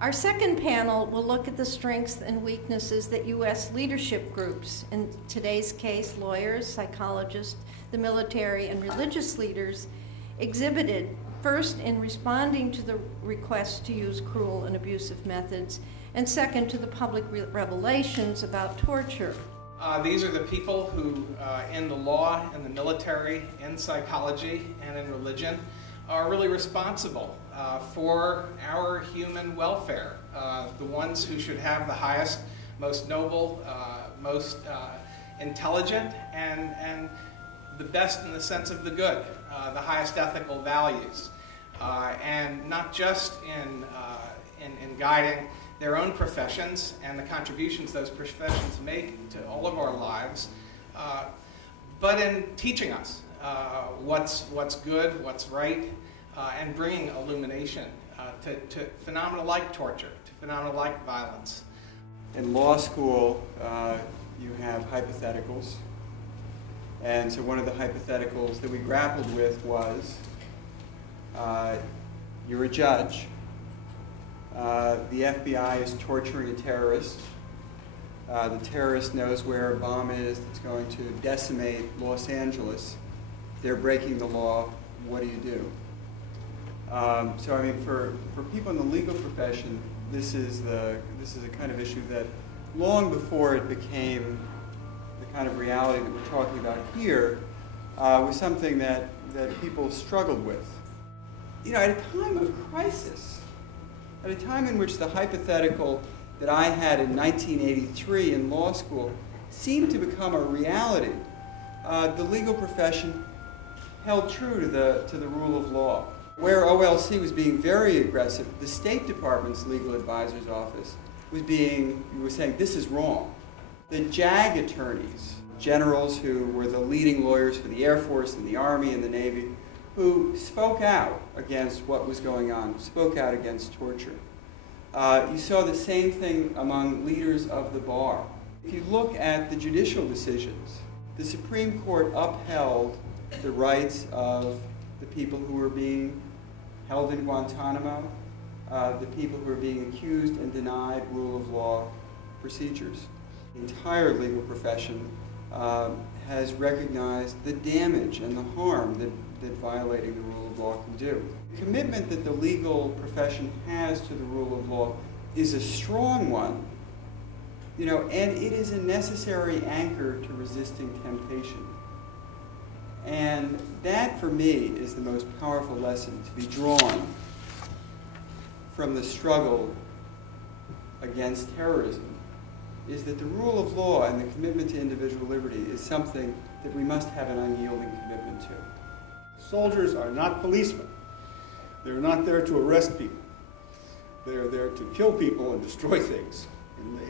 Our second panel will look at the strengths and weaknesses that U.S. leadership groups, in today's case lawyers, psychologists, the military, and religious leaders, exhibited, first in responding to the request to use cruel and abusive methods, and second to the public revelations about torture. These are the people who, in the law, in the military, in psychology, and in religion, are really responsible for our human welfare. The ones who should have the highest, most noble, most intelligent, and the best in the sense of the good, the highest ethical values, and not just in guiding their own professions and the contributions those professions make to all of our lives, but in teaching us what's good, what's right, and bringing illumination to phenomena like torture, to phenomena like violence. In law school, you have hypotheticals. And so one of the hypotheticals that we grappled with was, you're a judge, the FBI is torturing a terrorist, the terrorist knows where a bomb is that's going to decimate Los Angeles, they're breaking the law, what do you do? So I mean, for people in the legal profession, this is a kind of issue that long before it became the kind of reality that we're talking about here, was something that people struggled with. You know, at a time of crisis, at a time in which the hypothetical that I had in 1983 in law school seemed to become a reality, the legal profession held true to the rule of law. Where OLC was being very aggressive, the State Department's legal advisor's office was saying this is wrong. The JAG attorneys, generals who were the leading lawyers for the Air Force and the Army and the Navy, who spoke out against what was going on, spoke out against torture. You saw the same thing among leaders of the bar. If you look at the judicial decisions, the Supreme Court upheld the rights of the people who were being held in Guantanamo, the people who were being accused and denied rule of law procedures. The entire legal profession has recognized the damage and the harm that violating the rule of law can do. The commitment that the legal profession has to the rule of law is a strong one, you know, and it is a necessary anchor to resisting temptation. And that, for me, is the most powerful lesson to be drawn from the struggle against terrorism, is that the rule of law and the commitment to individual liberty is something that we must have an unyielding commitment to. Soldiers are not policemen. They're not there to arrest people. They're there to kill people and destroy things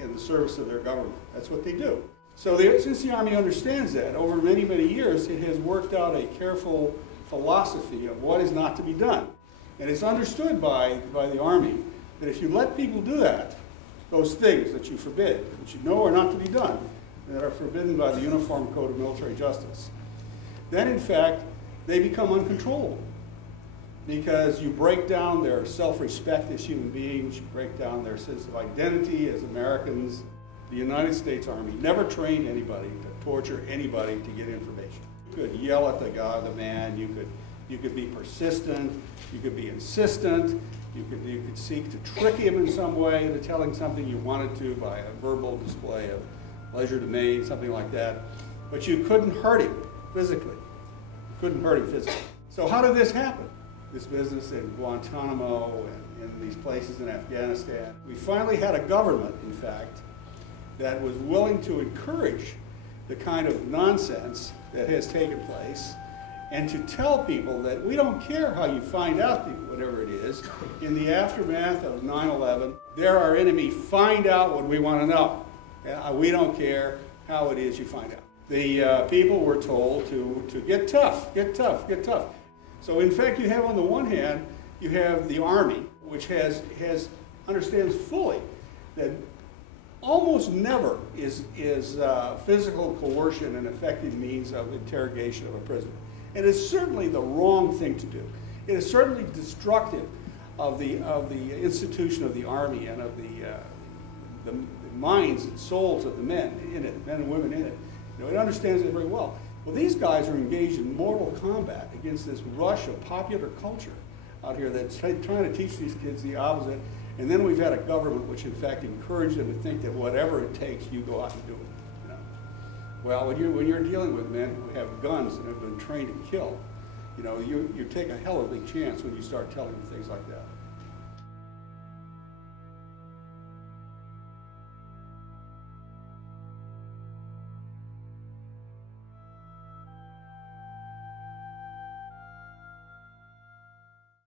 in the service of their government. That's what they do. So since the Army understands that, over many, many years, it has worked out a careful philosophy of what is not to be done. And it's understood by the Army that if you let people do that, those things that you forbid, that you know are not to be done, and that are forbidden by the Uniform Code of Military Justice, then in fact, they become uncontrollable. Because you break down their self-respect as human beings, you break down their sense of identity as Americans. The United States Army never trained anybody to torture anybody to get information. You could yell at the man, you could be persistent, you could be insistent, you could seek to trick him in some way into telling something you wanted to by a verbal display of legerdemain, something like that. But you couldn't hurt him physically. You couldn't hurt him physically. So how did this happen? This business in Guantanamo and in these places in Afghanistan. We finally had a government, in fact, that was willing to encourage the kind of nonsense that has taken place and to tell people that we don't care how you find out whatever it is. In the aftermath of 9/11, they're our enemy. Find out what we want to know. We don't care how it is you find out. The people were told to get tough, get tough, get tough. So in fact, you have on the one hand, you have the Army, which understands fully that almost never is physical coercion an effective means of interrogation of a prisoner. It is certainly the wrong thing to do. It is certainly destructive of the institution of the Army and of the minds and souls of the men in it, men and women in it. You know, it understands it very well. Well, these guys are engaged in mortal combat against this rush of popular culture out here that's trying to teach these kids the opposite. And then we've had a government which, in fact, encouraged them to think that whatever it takes, you go out and do it. You know? Well, when you're dealing with men who have guns and have been trained to kill, you know, you take a hell of a big chance when you start telling them things like that.